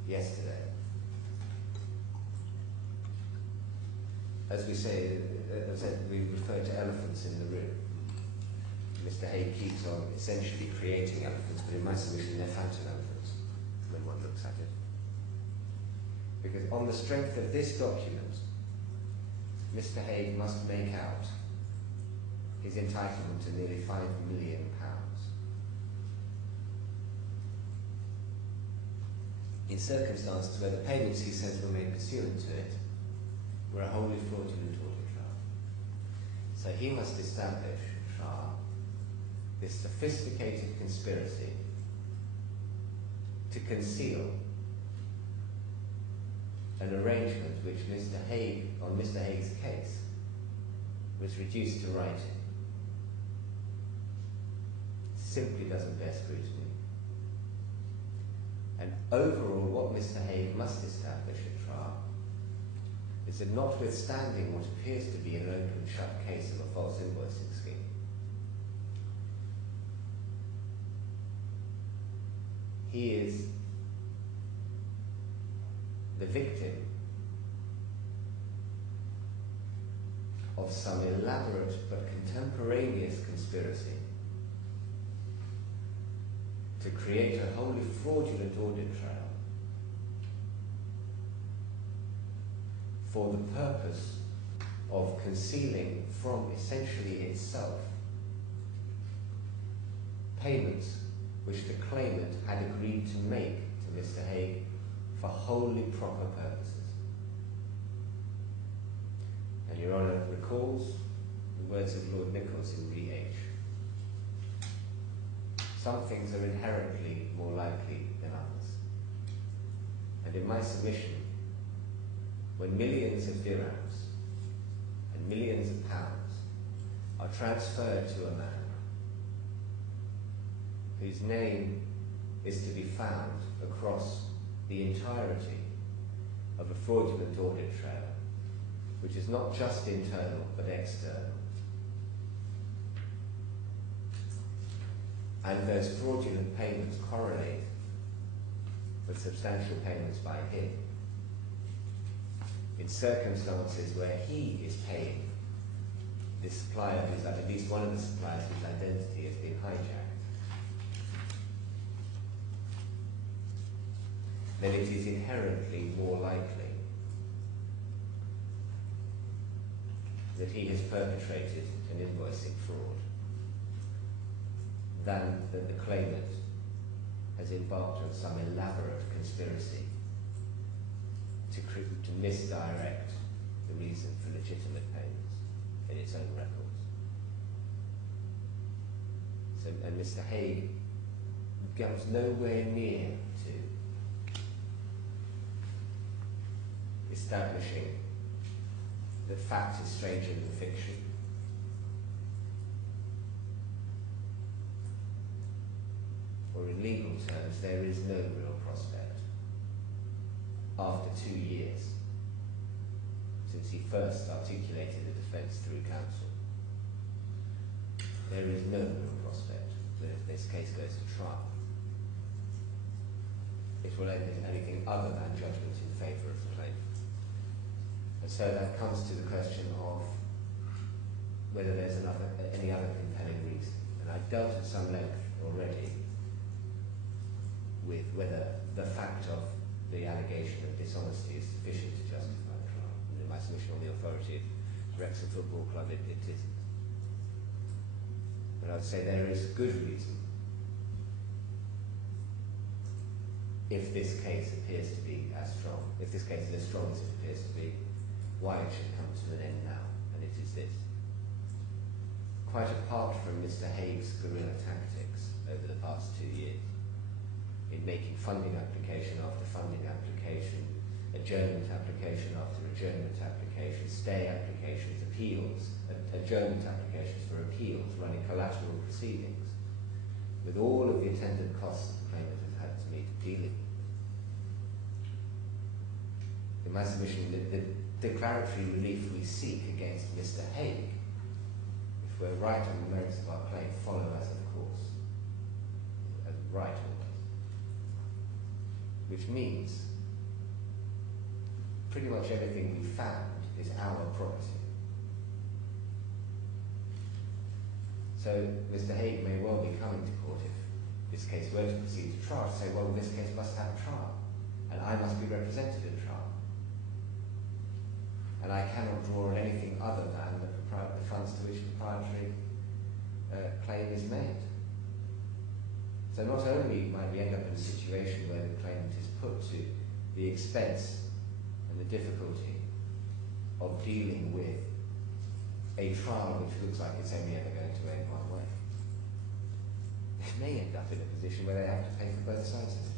yesterday. As we say, as we refer to elephants in the room. Mr. Haigh keeps on essentially creating elephants, but in my submission they're phantom elephants when one looks at it. Because on the strength of this document, Mr. Haigh must make out his entitlement to nearly £5 million. In circumstances where the payments he says were made pursuant to it were a wholly fraudulent audit trail. So he must establish a trial this sophisticated conspiracy to conceal an arrangement which Mr. Haigh, on Mr. Haigh's case, was reduced to writing. Simply doesn't bear scrutiny. And overall, what Mr. Haigh must establish at trial is that notwithstanding what appears to be an open and shut case of a false invoicing scheme, he is the victim of some elaborate but contemporaneous conspiracy to create a wholly fraudulent audit trail for the purpose of concealing from essentially itself payments which the claimant had agreed to make to Mr. Haigh for wholly proper purposes. And Your Honour recalls the words of Lord Nichols in GFH. Some things are inherently more likely than others. And in my submission, when millions of dirhams and millions of pounds are transferred to a man whose name is to be found across the entirety of a fraudulent audit trail, which is not just internal but external, and those fraudulent payments correlate with substantial payments by him in circumstances where he is paying the supplier, who's at least one of the suppliers whose identity has been hijacked, then it is inherently more likely that he has perpetrated an invoicing fraud than that the claimant has embarked on some elaborate conspiracy to misdirect the reason for legitimate payments in its own records. So, and Mr. Haigh comes nowhere near to establishing that fact is stranger than fiction, or in legal terms, there is no real prospect after 2 years since he first articulated a defence through counsel. There is no real prospect that if this case goes to trial, it will end in anything other than judgment in favour of the claimant. And so that comes to the question of whether there's any other compelling reason. And I've dealt at some length already with whether the fact of the allegation of dishonesty is sufficient to justify the trial. And in my submission on the authority of Wrexham Football Club, it isn't. But I would say there is good reason, if this case appears to be as strong, if this case is as strong as it appears to be, why it should come to an end now, and it is this. Quite apart from Mr. Haigh's guerrilla tactics over the past 2 years, in making funding application after funding application, adjournment application after adjournment application, stay applications, appeals, adjournment applications for appeals, running collateral proceedings, with all of the attendant costs the claimant has had to meet dealing with. In my submission, the declaratory relief we seek against Mr. Haigh, if we're right on the merits of our claim, follow as of course, as right always, which means pretty much everything we found is our property. So Mr. Haigh may well be coming to court if this case were to proceed to trial to say, well, this case must have a trial, and I must be represented in trial. And I cannot draw on anything other than the funds to which the proprietary claim is made. So not only might we end up in a situation where the claimant is put to the expense and the difficulty of dealing with a trial which looks like it's only ever going to end one way, they may end up in a position where they have to pay for both sides of it.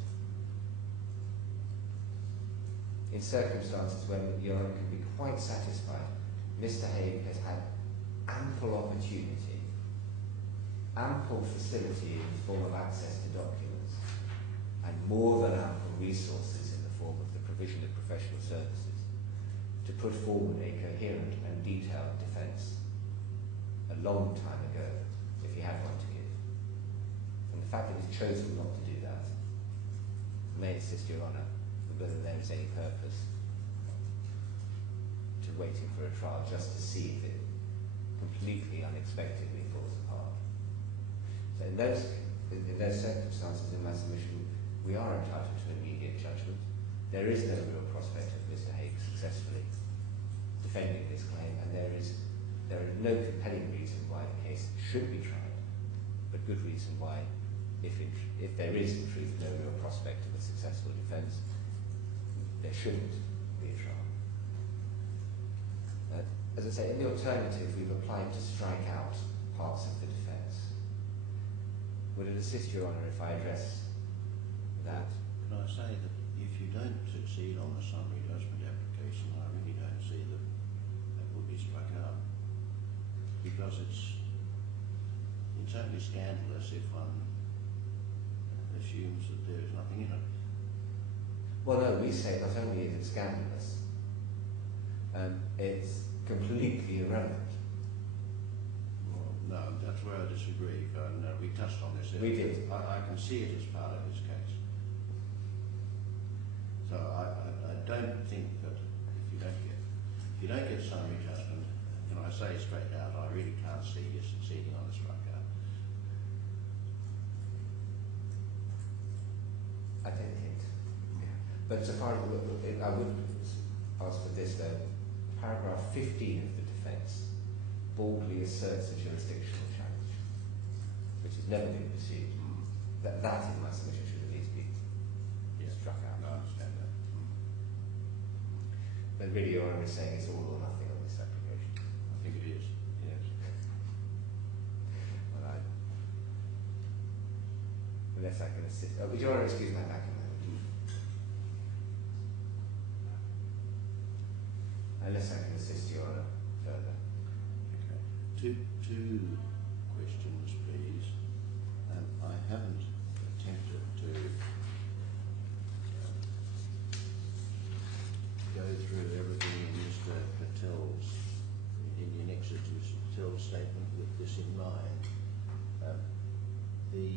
In circumstances when Your Honour can be quite satisfied, Mr. Haigh has had ample opportunity, ample facility in the form of access to documents, and more than ample resources in the form of the provision of professional services to put forward a coherent and detailed defence a long time ago, if he had one to give. And the fact that he's chosen not to do that may assist Your Honour whether there is any purpose to waiting for a trial just to see if it completely unexpectedly falls apart. So in those circumstances in my submission, we are entitled to immediate judgment. There is no real prospect of Mr. Haigh successfully defending this claim, and there is no compelling reason why the case should be tried, but good reason why, if there is in truth no real prospect of a successful defence, there shouldn't be a trial. As I say, in the alternative, we've applied to strike out parts of the defence. Would it assist Your Honour if I address that? Can I say that if you don't succeed on the summary judgment application, I really don't see that that would be struck out, because it's only scandalous if one assumes that there is nothing in it. Well, no, we say not only is it scandalous, it's completely irrelevant. Well, no, that's where I disagree. We touched on this. We did. I can see it as part of this case. So I don't think that if you don't get summary judgment, can I say straight out, I really can't see you succeeding on the struck out. I don't think. But so far, I would ask for this though. Paragraph 15 of the defence boldly asserts a jurisdictional challenge, which has never been pursued. That in my submission should at least be struck out. No, I understand that. But really, Your Honour is saying it's all or nothing on this application. I think it is. Yes. Well, unless I can assist. Would Your Honour excuse my back a moment? Unless I can assist Your Honour further. Okay. Two questions, please. I haven't attempted to go through everything in Mr. Patel's, in the annexure to Mr. Patel's statement with this in mind. The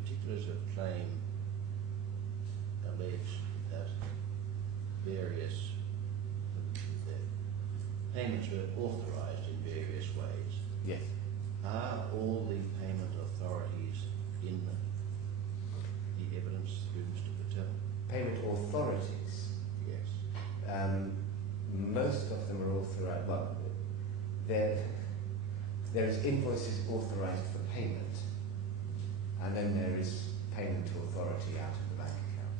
particulars of claim allege that various payments were authorised in various ways. Yes. Are all the payment authorities in the evidence through Mr. Patel? Payment authorities? Yes. Most of them are authorised. Well, there is invoices authorised for payment, and then there is payment to authority out of the bank account.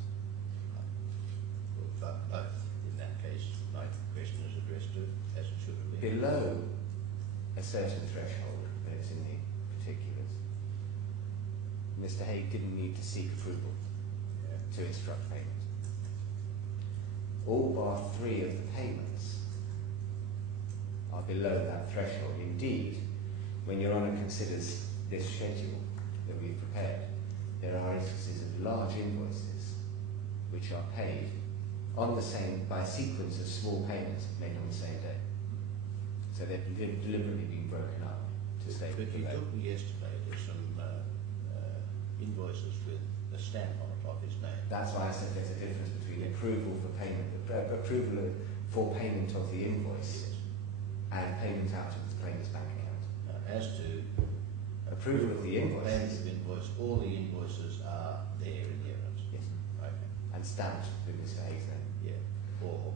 But both, in that case, my question is addressed to, as it should have been. Below a certain threshold, that is in the particulars, Mr. Haigh didn't need to seek approval to instruct payment. All bar 3 of the payments are below that threshold. Indeed, when Your Honour considers this schedule, that we've prepared, there are instances of large invoices which are paid on the same, by a sequence of small payments made on the same day. So they've deliberately been broken up to stay But you together. told me yesterday there's some invoices with a stamp on the top, his name. That's why I said there's a difference between approval for payment, approval for payment of the invoice, and payment out of the claimant's bank account. As to Approval of the payment invoice, of invoice, all the invoices are there in the evidence. yes, Okay. and stamped with Mr. Haig's name. Yeah. Or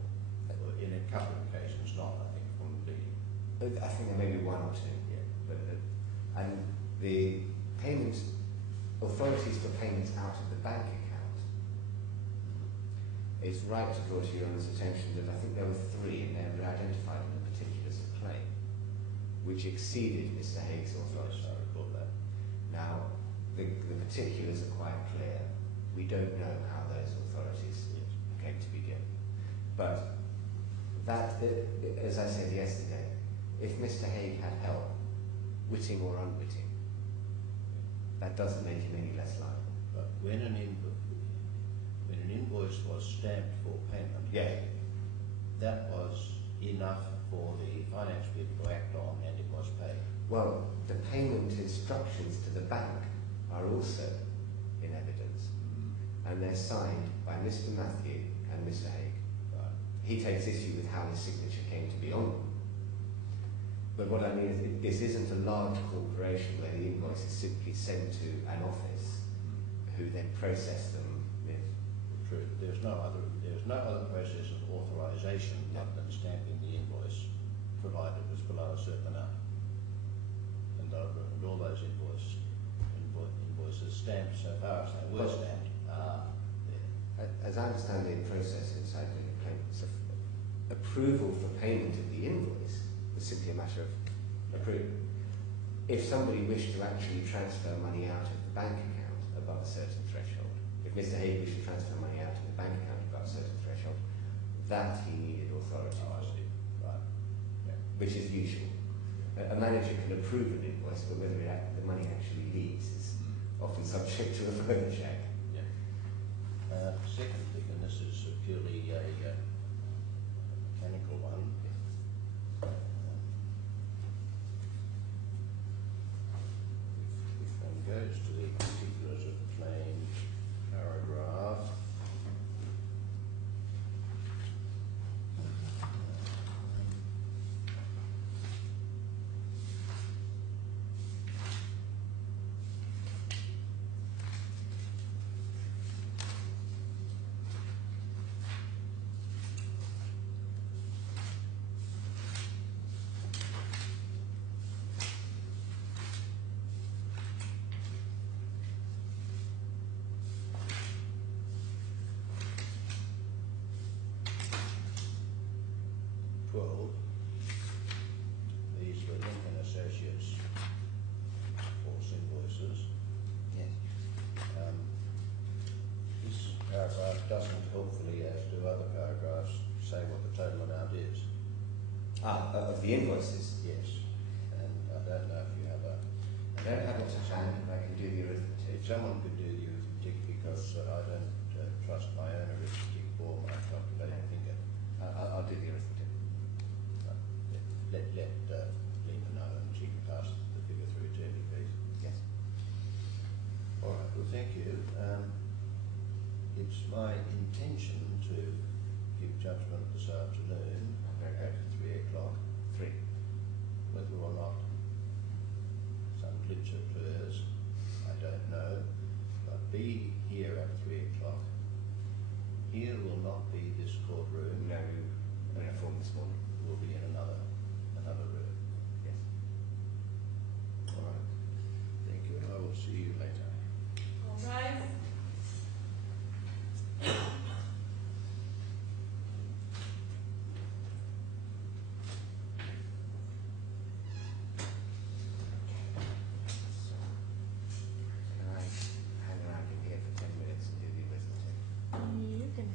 in a couple of occasions not, I think, from the beginning. I think there may be one or two. Yeah. And the payment authorities for payments out of the bank account, it's right to draw to your honour's attention that I think there were three, and they were identified in the particulars of claim, which exceeded Mr. Haig's authority. Yes, I recall that. Now, the particulars are quite clear. We don't know how those authorities came to be given. But that, as I said yesterday, if Mr. Haigh had help, witting or unwitting, that doesn't make him any less liable. But when an invoice was stamped for payment, Yeah. that was enough for the finance people to act on, and it was paid. Well, the payment instructions to the bank are also in evidence, and they're signed by Mr. Matthew and Mr. Haigh. Right. He takes issue with how his signature came to be on them. But what I mean is, this isn't a large corporation where the invoice is simply sent to an office who then process them with. True. There's no other process of authorisation other than stamping the invoice, provided it was below a certain amount. And all those invoices stamped, so far as they were stamped, are there. As I understand the process inside the claim, approval for payment of the invoice was simply a matter of approval. If somebody wished to actually transfer money out of the bank account above a certain threshold, if Mr. Haigh wished to transfer money out of the bank account above a certain threshold, that he needed authority Oh, I for, see. Right. Yeah. which is usual. A manager can approve an invoice, but whether the money actually leaves is often subject to a further check. Yeah. Second thing, and this is purely a mechanical one. If one goes to the particulars of the claim paragraph, these were Lincoln Associates false invoices. Yes. This paragraph doesn't helpfully, as do other paragraphs, say what the total amount is. Of the invoices. Yes. And I don't know if you have a... I don't have it to hand, but I can do the arithmetic. If someone could do the arithmetic, because I don't trust my own arithmetic or my calculating finger. I'll do the arithmetic. Let Linda know, and she can pass the figure through to me, please. Yes. All right, well, thank you. It's my intention to give judgment this afternoon at 3 o'clock. 3. Whether or not some glitch occurs, I don't know. But be here at 3 o'clock. Here will not be this courtroom. No, we informed this morning. We'll be in another room. Yes. All right. Thank you. I will see you later. All rise.